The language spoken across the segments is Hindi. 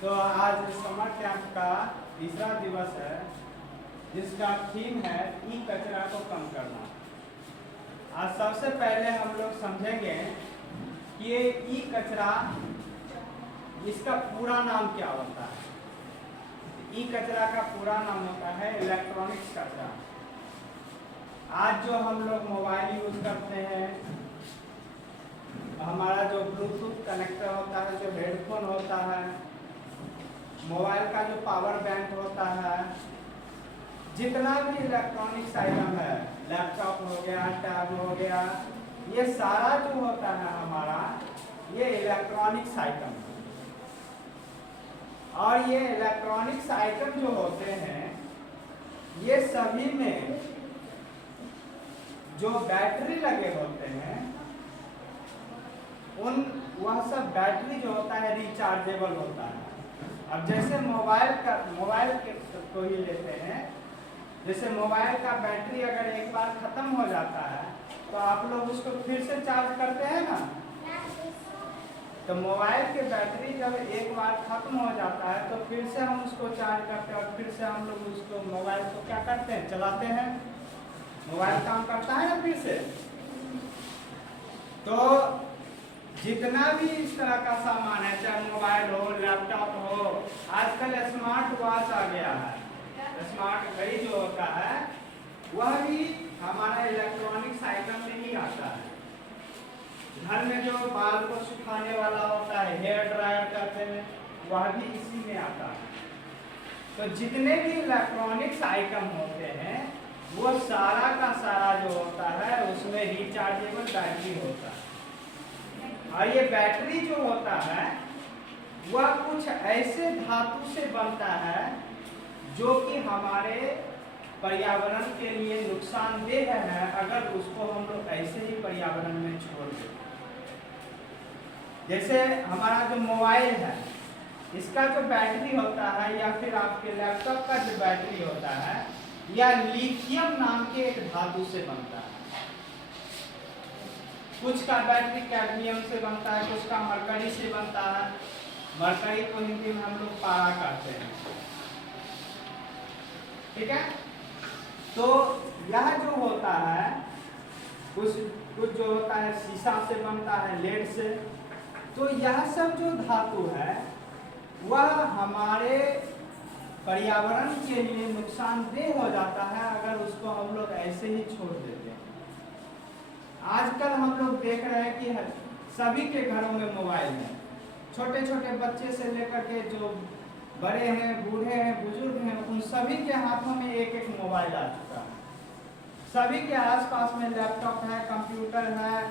तो आज समर कैंप का तीसरा दिवस है, जिसका थीम है ई कचरा को कम करना। आज सबसे पहले हम लोग समझेंगे कि ये ई कचरा, इसका पूरा नाम क्या होता है। ई कचरा का पूरा नाम होता है इलेक्ट्रॉनिक्स कचरा। आज जो हम लोग मोबाइल यूज करते हैं, हमारा जो ब्लूटूथ कनेक्टर होता है, जो हेडफोन होता है, मोबाइल का जो पावर बैंक होता है, जितना भी इलेक्ट्रॉनिक्स आइटम है, लैपटॉप हो गया, टैब हो गया, ये सारा जो होता है हमारा, ये इलेक्ट्रॉनिक्स आइटम है। और ये इलेक्ट्रॉनिक्स आइटम जो होते हैं, ये सभी में जो बैटरी लगे होते हैं, वह सब बैटरी जो होता है रिचार्जेबल होता है। अब जैसे मोबाइल को ही लेते हैं, जैसे मोबाइल का बैटरी अगर एक बार खत्म हो जाता है तो आप लोग उसको फिर से चार्ज करते हैं ना। तो मोबाइल के बैटरी जब एक बार खत्म हो जाता है तो फिर से हम उसको चार्ज करते हैं और फिर से हम लोग उसको मोबाइल को क्या करते हैं, चलाते हैं। मोबाइल काम करता है ना फिर से। तो जितना भी इस तरह का सामान है, चाहे मोबाइल हो, लैपटॉप हो, आजकल स्मार्ट वॉच आ गया है, स्मार्ट घड़ी जो होता है वह भी हमारा इलेक्ट्रॉनिक्स आइटम में ही आता है। घर में जो बाल को सुखाने वाला होता है, हेयर ड्रायर कहते हैं, वह भी इसी में आता है। तो जितने भी इलेक्ट्रॉनिक्स आइटम होते हैं, वो सारा का सारा जो होता है उसमें रिचार्जेबल बैटरी होता है। और ये बैटरी जो होता है वह कुछ ऐसे धातु से बनता है जो कि हमारे पर्यावरण के लिए नुकसानदेह है, अगर उसको हम लोग ऐसे ही पर्यावरण में छोड़ दें। जैसे हमारा जो मोबाइल है, इसका जो बैटरी होता है, या फिर आपके लैपटॉप का जो बैटरी होता है, यह लिथियम नाम के एक धातु से बनता है। कुछ का बैटरी कैडमियम से बनता है, कुछ का मरकरी से बनता है। मरकरी को हिंदी में हम लोग पारा कहते हैं, ठीक है। तो यह जो होता है, कुछ जो होता है शीशा से बनता है, लेड से। तो यह सब जो धातु है वह हमारे पर्यावरण के लिए नुकसानदेह हो जाता है अगर उसको हम लोग ऐसे ही छोड़ देते हैं। आजकल हम लोग देख रहे हैं कि सभी के घरों में मोबाइल है। छोटे छोटे बच्चे से लेकर के जो बड़े हैं, बूढ़े हैं, बुजुर्ग हैं, उन सभी के हाथों में एक एक मोबाइल आ चुका है। सभी के आसपास में लैपटॉप है, कंप्यूटर है।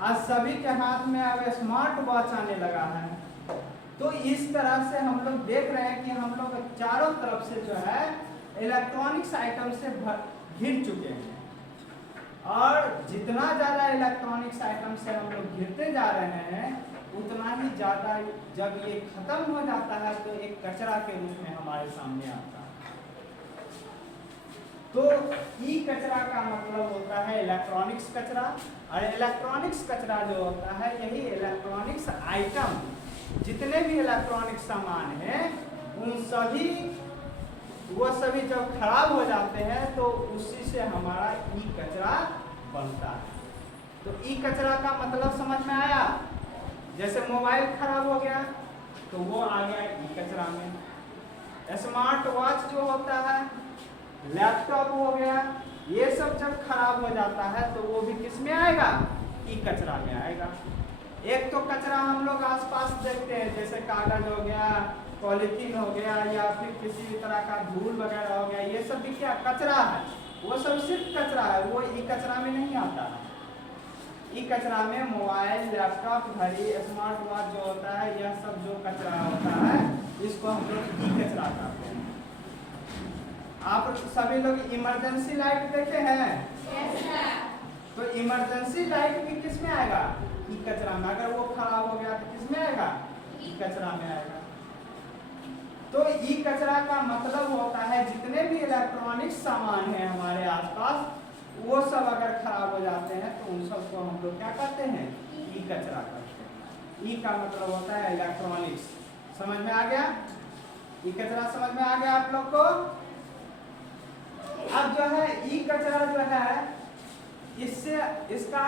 आज सभी के हाथ में अब स्मार्ट वॉच आने लगा है। तो इस तरह से हम लोग देख रहे हैं कि हम लोग चारों तरफ से जो है इलेक्ट्रॉनिक्स आइटम से घिर चुके हैं। और जितना ज़्यादा इलेक्ट्रॉनिक्स आइटम से हम लोग घिरते जा रहे हैं, उतना ही ज़्यादा जब ये खत्म हो जाता है तो एक कचरा के रूप में हमारे सामने आता है। तो ई कचरा का मतलब होता है इलेक्ट्रॉनिक्स कचरा। और इलेक्ट्रॉनिक्स कचरा जो होता है, यही इलेक्ट्रॉनिक्स आइटम, जितने भी इलेक्ट्रॉनिक सामान हैं, उन सभी वो सभी जब खराब हो जाते हैं तो उसी से हमारा ई कचरा बनता है। तो ई कचरा का मतलब समझ में आया। जैसे मोबाइल खराब हो गया तो वो आ गया ई कचरा में। स्मार्ट वॉच जो होता है, लैपटॉप हो गया, ये सब जब खराब हो जाता है तो वो भी किस में आएगा, ई कचरा में आएगा। एक तो कचरा हम लोग आसपास देखते हैं, जैसे कागज हो गया, पॉलीथीन हो गया, या फिर किसी भी तरह का धूल वगैरह हो गया, ये सब भी क्या कचरा है। वो सब सिर्फ कचरा है, वो ई कचरा में नहीं आता है। ई कचरा में मोबाइल, लैपटॉप, घड़ी, स्मार्ट वॉच जो होता है, यह सब जो कचरा होता है, इसको हम लोग ई कचरा कहते हैं। आप सभी लोग इमरजेंसी लाइट देखे हैं? तो इमरजेंसी लाइट भी किस में आएगा, ई कचरा में। अगर वो खराब हो गया तो किस में आएगा, ई कचरा में आएगा। तो ई कचरा का मतलब होता है जितने भी इलेक्ट्रॉनिक सामान है हमारे आसपास, वो सब अगर खराब हो जाते हैं तो उन सबको हम लोग क्या कहते हैं, ई कचरा कहते हैं। ई का मतलब होता है इलेक्ट्रॉनिक्स समझ में आ गया? ई कचरा समझ में आ गया आप लोग को? अब जो है ई कचरा जो है इससे इसका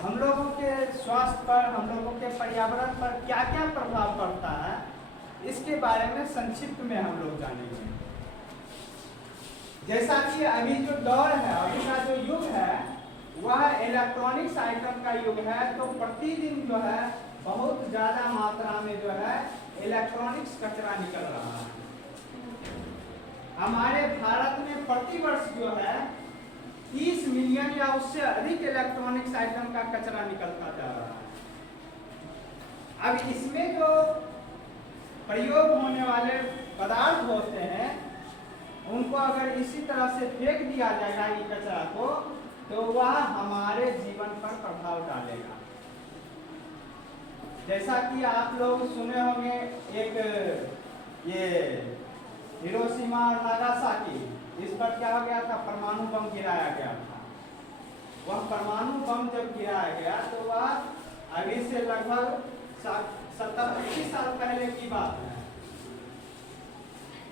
हम लोगों के स्वास्थ्य पर, हम लोगों के पर्यावरण पर क्या क्या प्रभाव पड़ता है, इसके बारे में संक्षिप्त में हम लोग जानेंगे। जैसा कि अभी जो दौर है, अभी का जो युग है वह इलेक्ट्रॉनिक्स आइटम का युग है। तो प्रतिदिन जो है बहुत ज्यादा मात्रा में जो है इलेक्ट्रॉनिक्स कचरा निकल रहा है। हमारे भारत में प्रतिवर्ष जो है 30 मिलियन या उससे अधिक इलेक्ट्रॉनिक्स आइटम का कचरा निकलता जा रहा है। अब इसमें जो प्रयोग होने वाले पदार्थ होते हैं उनको अगर इसी तरह से फेंक दिया जाएगा ये कचरा को, तो वह हमारे जीवन पर प्रभाव डालेगा। जैसा कि आप लोग सुने होंगे एक ये हिरोशिमा और नागासाकी, इस पर क्या हो गया था, परमाणु बम गिराया गया था। वह परमाणु बम जब गिराया गया तो वह अभी से लगभग 70-80 साल पहले की बात है,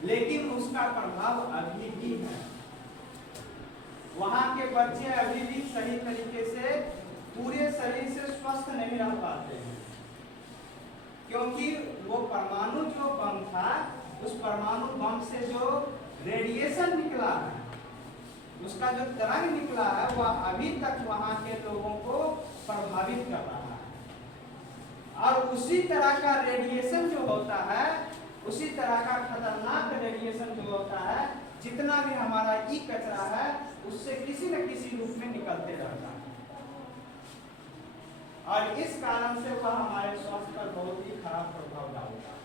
लेकिन उसका प्रभाव अभी भी है। वहां के बच्चे अभी भी सही तरीके से पूरे शरीर से स्वस्थ नहीं रह पाते हैं, क्योंकि वो परमाणु जो बम था, उस परमाणु बम से जो रेडिएशन निकला है, उसका जो तरंग निकला है, वह अभी तक वहां के लोगों को प्रभावित कर रहा है। और उसी तरह का रेडिएशन जो होता है, उसी तरह का खतरनाक रेडिएशन जो होता है, जितना भी हमारा ई कचरा है उससे किसी न किसी रूप में निकलते रहता है। और इस कारण से वह हमारे स्वास्थ्य पर बहुत ही खराब प्रभाव डालता है।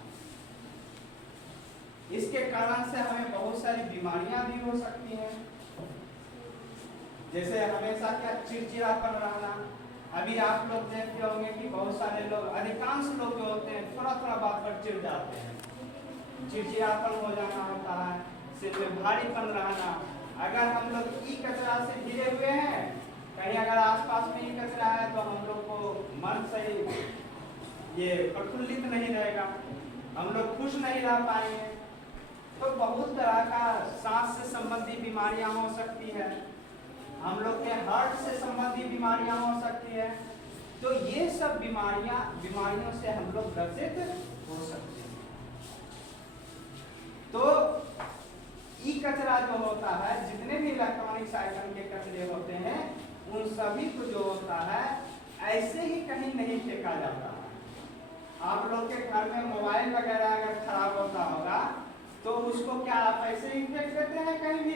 इसके कारण से हमें बहुत सारी बीमारियां भी हो सकती हैं, जैसे हमेशा क्या चिड़चिड़ापन रहना। अभी आप लोग देखते होंगे कि बहुत सारे लोग, अधिकांश लोग जो होते हैं थोड़ा थोड़ा बात पर चिढ़ जाते हैं, चिड़चिड़ापन हो जाना होता है, सिर में भारीपन रहना। अगर हम लोग ई कचरा से घिरे हुए हैं, कहीं अगर आसपास में ई कचरा है, तो हम लोग को मन सही ये प्रफुल्लित नहीं रहेगा, हम लोग खुश नहीं रह पाएंगे। तो बहुत तरह का सांस से संबंधी बीमारियां हो सकती है, हम लोग के हार्ट से संबंधी बीमारियां हो सकती है। तो ये सब बीमारियों से हम लोग ग्रसित हो सकते हैं। तो ई कचरा जो होता है, जितने भी इलेक्ट्रॉनिक्स आइटम के कचरे होते हैं, उन सभी को जो होता है ऐसे ही कहीं नहीं फेंका जाता है। आप लोग के घर में मोबाइल वगैरह अगर खराब होता होगा तो उसको क्या आप ऐसे ही फेंक देते हैं? कहीं भी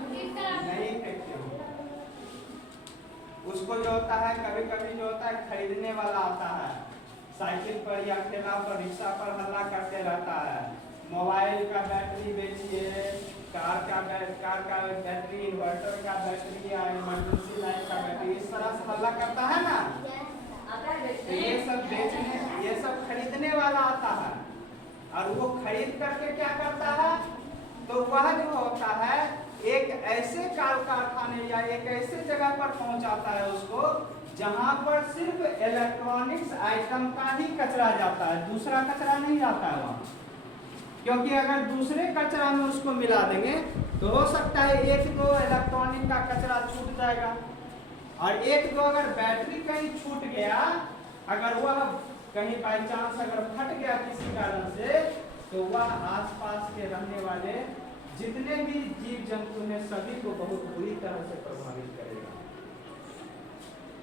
नहीं फेंकते हो। उसको जो होता है कभी कभी जो होता है खरीदने वाला आता है, साइकिल पर या ठेला पर, रिक्शा पर हल्ला करते रहता है, मोबाइल का बैटरी बेचिए, कार का बैटरी, इन्वर्टर का बैटरी या इमरजेंसी लाइट का बैटरी, इस तरह से हल्ला करता है ना। तो ये सब बेचने, ये सब खरीदने वाला आता है, और वो खरीद करके क्या करता है, तो वह जो होता है एक ऐसे कारखाने या एक ऐसे जगह पर पहुंचाता है उसको, जहां पर सिर्फ इलेक्ट्रॉनिक्स आइटम का ही कचरा जाता है, दूसरा कचरा नहीं जाता है वहाँ। क्योंकि अगर दूसरे कचरा में उसको मिला देंगे तो हो सकता है 1-2 इलेक्ट्रॉनिक का कचरा छूट जाएगा, और 1-2 अगर बैटरी कहीं छूट गया, अगर वह कहीं बाई चांस अगर फट गया किसी कारण से, तो वह आसपास के रहने वाले जितने भी जीव जंतु हैं सभी को बहुत बुरी तरह से प्रभावित करेगा।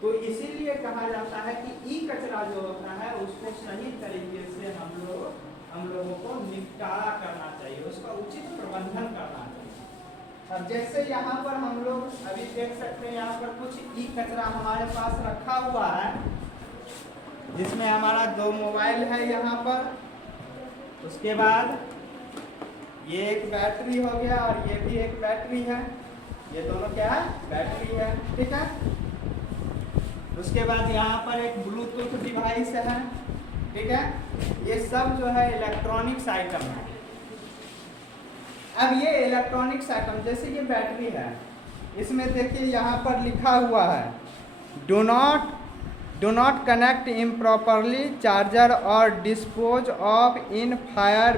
तो इसीलिए कहा जाता है कि ई कचरा जो होता है उसको सही तरीके से हम लोगों को निपटारा करना चाहिए, उसका उचित प्रबंधन करना चाहिए। अब जैसे यहाँ पर हम लोग अभी देख सकते हैं, यहाँ पर कुछ ई कचरा हमारे पास रखा हुआ है, जिसमें हमारा 2 मोबाइल है यहाँ पर, उसके बाद ये एक बैटरी हो गया और ये भी एक बैटरी है, ये दोनों क्या है, बैटरी है, ठीक है। उसके बाद यहाँ पर एक ब्लूटूथ डिवाइस है, ठीक है। ये सब जो है इलेक्ट्रॉनिक्स आइटम है। अब ये इलेक्ट्रॉनिक्स आइटम, जैसे ये बैटरी है, इसमें देखिए यहाँ पर लिखा हुआ है do not do not connect improperly charger और dispose of in fire.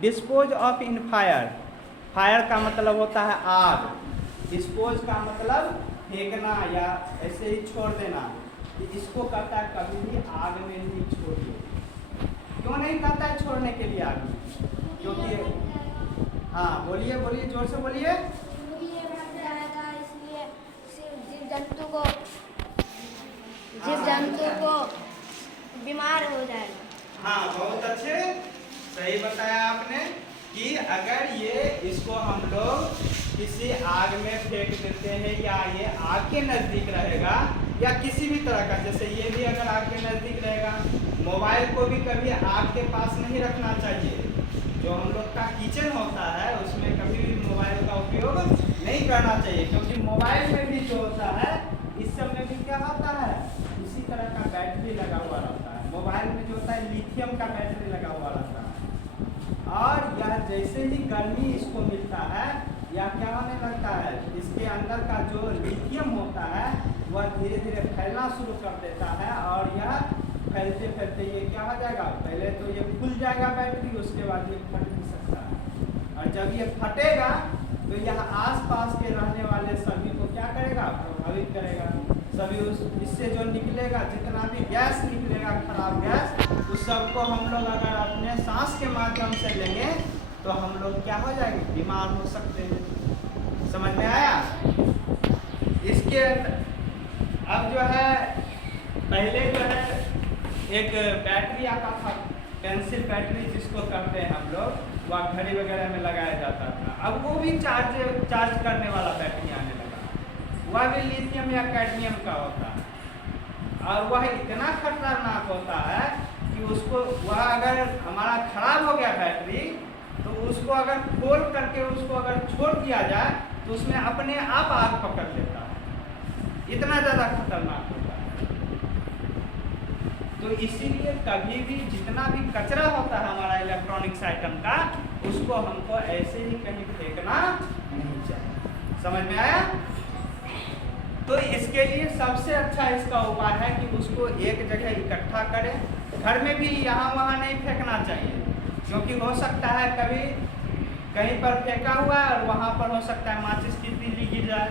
Dispose of in fire, fire का मतलब होता है आग, डिस्पोज का मतलब फेंकना या ऐसे ही छोड़ देना। कि इसको कहता है कभी भी आग में नहीं छोड़िए। क्यों नहीं कहता है छोड़ने के लिए आग में? क्योंकि हाँ बोलिए बोलिए, जोर से बोलिए। इसलिए जीव जंतु को बीमार हो जाएगा। हाँ बहुत अच्छे, सही बताया आपने कि अगर ये इसको हम लोग किसी आग में फेंक देते हैं या ये आग के नज़दीक रहेगा या किसी भी तरह का, जैसे ये भी अगर आग के नज़दीक रहेगा, मोबाइल को भी कभी आग के पास नहीं रखना चाहिए। जो हम लोग का किचन होता है उसमें कभी भी मोबाइल का उपयोग नहीं करना चाहिए, क्योंकि मोबाइल में भी जो होता है इस सब में भी क्या होता है, इसी तरह का बैटरी लगा हुआ रहता है। मोबाइल में जो होता है लिथियम का बैटरी लगा हुआ रहता है, और यह जैसे ही गर्मी इसको मिलता है या क्या होने लगता है, इसके अंदर का जो लिथियम होता है वह धीरे धीरे फैलना शुरू कर देता है, और यह फैलते फैलते ये क्या हो जाएगा, पहले तो ये फूल जाएगा बैटरी, उसके बाद ये फट भी सकता है। और जब ये फटेगा तो यह आसपास के रहने वाले सभी को क्या करेगा, प्रभावित करेगा। सभी इससे जो निकलेगा, जितना भी गैस निकलेगा खराब गैस, उस सबको हम लोग अगर अपने सांस के माध्यम से लेंगे तो हम लोग क्या हो जाएंगे, बीमार हो सकते हैं। समझ में आया? इसके अब जो है पहले जो है एक बैटरी आता था, पेंसिल बैटरी जिसको कहते हैं हम लोग, वह घड़ी वगैरह में लगाया जाता था। अब वो भी चार्ज करने वाला बैटरी आने लगा, वह भी लिथियम या कैडमियम का होता है, और वह इतना खतरनाक होता है कि उसको वह अगर हमारा खराब हो गया बैटरी तो उसको अगर खोल करके उसको अगर छोड़ दिया जाए तो उसमें अपने आप आग पकड़ लेता है, इतना ज़्यादा खतरनाक होता है। तो इसीलिए कभी भी जितना भी कचरा होता है हमारा इलेक्ट्रॉनिक्स आइटम का, उसको हमको ऐसे ही कहीं फेंकना नहीं चाहिए। समझ में आया? तो इसके लिए सबसे अच्छा इसका उपाय है कि उसको एक जगह इकट्ठा करें। घर में भी यहाँ वहाँ नहीं फेंकना चाहिए, क्योंकि हो सकता है कभी कहीं पर फेंका हुआ है और वहाँ पर हो सकता है माचिस की तीली गिर जाए,